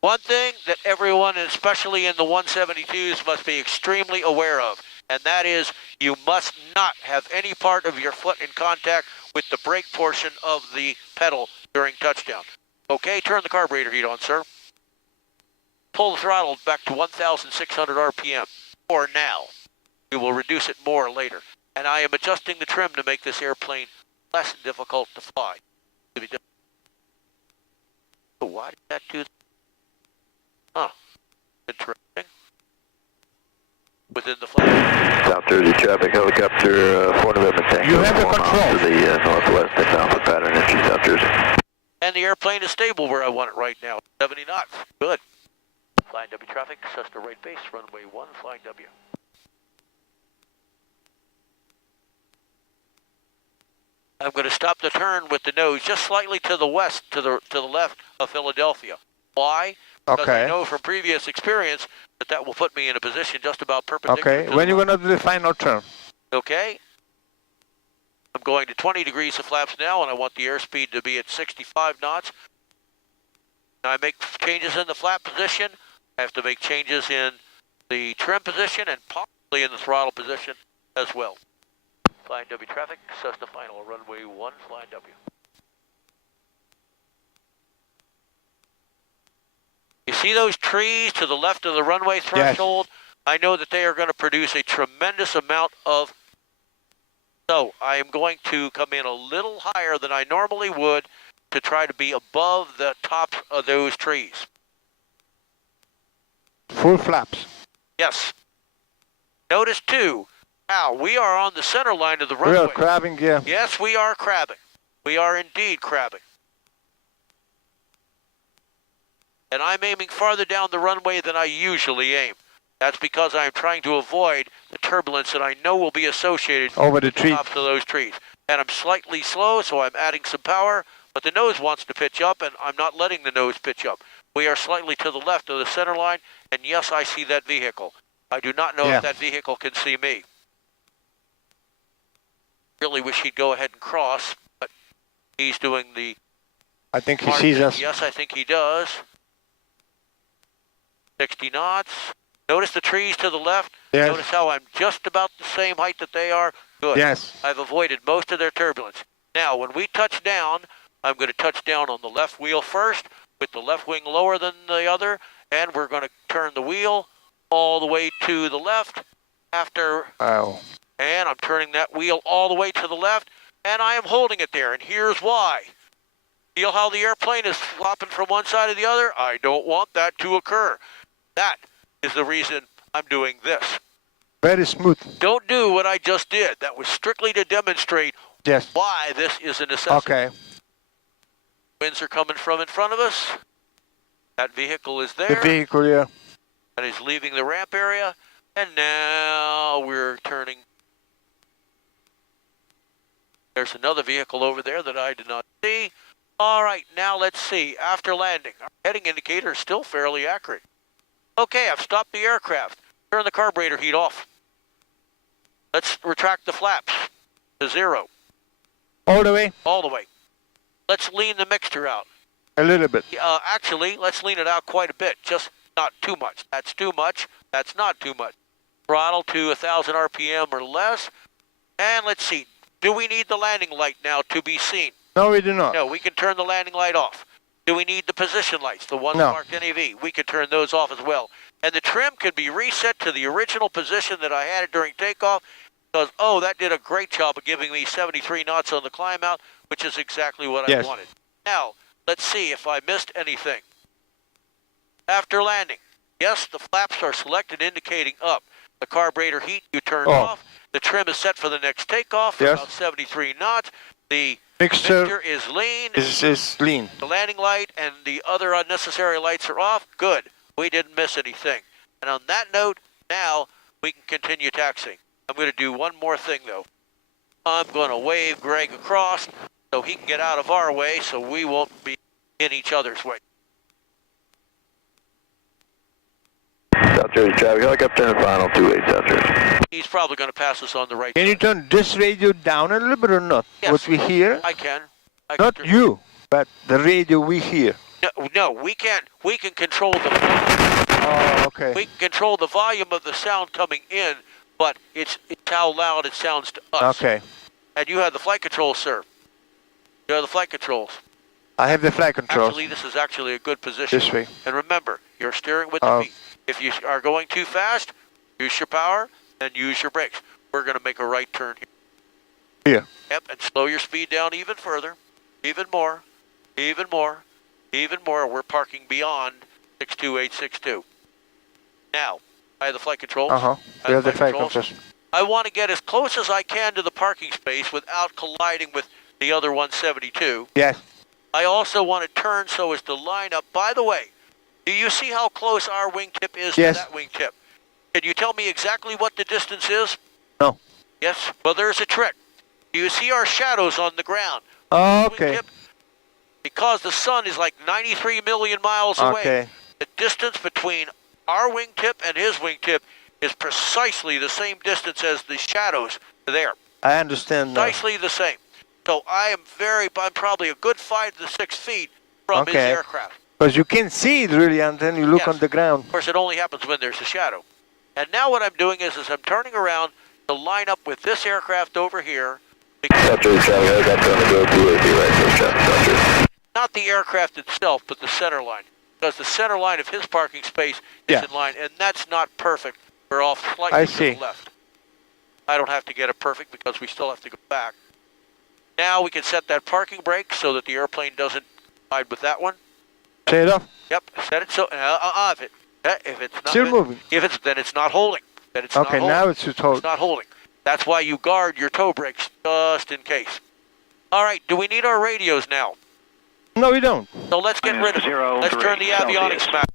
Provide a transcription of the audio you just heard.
One thing that everyone, especially in the 172s, must be extremely aware of, and that is you must not have any part of your foot in contact with the brake portion of the pedal during touchdown. Okay, turn the carburetor heat on, sir. Pull the throttle back to 1,600 RPM for now. We will reduce it more later. And I am adjusting the trim to make this airplane less difficult to fly. Why did that do that? Huh. Interesting. Within the flight. South Jersey traffic helicopter, Fort November Tango. You have the control. To the northwest, that's Alpha Pattern, entry South Jersey. And the airplane is stable where I want it right now. 70 knots. Good. Flying W traffic, Cessna right base, runway 1, flying W. I'm going to stop the turn with the nose just slightly to the west, to the left of Philadelphia. Why? Because I know from previous experience that will put me in a position just about perpendicular. Okay, when you're going to do the final turn? Okay. I'm going to 20 degrees of flaps now, and I want the airspeed to be at 65 knots. Now I make changes in the flap position. I have to make changes in the trim position and possibly in the throttle position as well. Flying W traffic, Cessna final, runway 1, flying W. You see those trees to the left of the runway threshold? Yes. I know that they are going to produce a tremendous amount of... So I am going to come in a little higher than I normally would to try to be above the tops of those trees. Full flaps. Yes. Notice too, how we are on the center line of the runway. We are crabbing, yeah. Yes, we are crabbing. We are indeed crabbing. And I'm aiming farther down the runway than I usually aim. That's because I'm trying to avoid the turbulence that I know will be associated over the with the tops of those trees. And I'm slightly slow, so I'm adding some power, but the nose wants to pitch up, and I'm not letting the nose pitch up. We are slightly to the left of the center line, and yes, I see that vehicle. I do not know if that vehicle can see me. Really wish he'd go ahead and cross, but he's doing the... I think he sees us. Yes, I think he does. 60 knots. Notice the trees to the left. Yes. Notice how I'm just about the same height that they are. Good. Yes. I've avoided most of their turbulence. Now, when we touch down, I'm going to touch down on the left wheel first, with the left wing lower than the other, and we're going to turn the wheel all the way to the left after... Oh. And I'm turning that wheel all the way to the left, and I am holding it there, and here's why. Feel how the airplane is flopping from one side to the other? I don't want that to occur. That is the reason I'm doing this. Very smooth. Don't do what I just did. That was strictly to demonstrate why this is a necessity. Okay. Winds are coming from in front of us. That vehicle is there. The vehicle, yeah. And is leaving the ramp area. And now we're turning. There's another vehicle over there that I did not see. All right, now let's see. After landing, our heading indicator is still fairly accurate. Okay, I've stopped the aircraft. Turn the carburetor heat off. Let's retract the flaps to 0. All the way? All the way. Let's lean the mixture out. A little bit. Actually, let's lean it out quite a bit, just not too much. That's too much. That's not too much. Throttle to 1,000 RPM or less. And let's see. Do we need the landing light now to be seen? No, we do not. No, we can turn the landing light off. Do we need the position lights, the ones marked NAV? We can turn those off as well. And the trim can be reset to the original position that I had it during takeoff because, that did a great job of giving me 73 knots on the climb out, which is exactly what I wanted. Now, let's see if I missed anything. After landing, yes, the flaps are selected indicating up. The carburetor heat you turned off. The trim is set for the next takeoff for about 73 knots. The mixture is lean. Is lean. The landing light and the other unnecessary lights are off. Good. We didn't miss anything. And on that note, now we can continue taxiing. I'm going to do one more thing, though. I'm going to wave Greg across so he can get out of our way so we won't be in each other's way. South Jersey traffic, helicopter and final 28 South Jersey. He's probably going to pass us on the right Can you turn this radio down a little bit or not? Yes. What we hear? I can. Not you, but the radio we hear. No, we can't. We can control the. Oh, okay. We can control the volume of the sound coming in, but it's how loud it sounds to us. Okay. And you have the flight controls, sir. You have the flight controls. I have the flight controls. Actually, this is actually a good position. This way. And remember, you're steering with the Oh. feet. If you are going too fast, use your power and use your brakes. We're going to make a right turn here. Here. Yep, and slow your speed down even further, even more, even more, even more. We're parking beyond 62862. Now, I have the flight controls. Uh-huh. We have the flight controls. I want to get as close as I can to the parking space without colliding with the other 172. Yes. I also want to turn so as to line up. By the way, do you see how close our wingtip is Yes. to that wingtip? Can you tell me exactly what the distance is? No. Yes? Well, there's a trick. Do you see our shadows on the ground? Okay. Wingtip? Because the sun is like 93 million miles away. Okay. The distance between our wingtip and his wingtip is precisely the same distance as the shadows there. I understand now. Precisely the same. So I'm probably a good 5 to 6 feet from his Okay. aircraft. Because you can see it really until you look Yes. on the ground. Of course, it only happens when there's a shadow. And now what I'm doing is I'm turning around to line up with this aircraft over here. South Jersey traffic, helicopter on the go 280 right for traffic, South Jersey. Not the aircraft itself, but the center line. Because the center line of his parking space is Yeah. in line, and that's not perfect. We're off slightly I to see. the left. I don't have to get it perfect because we still have to go back. Now we can set that parking brake so that the airplane doesn't collide with that one. Say it off. Yep, set it so. If it's not Still moving. then it's not holding. Then it's not Okay, holding. now it should hold. It's not holding. That's why you guard your toe brakes just in case. All right, do we need our radios now? No, we don't. So let's get rid of them. Let's turn the avionics back.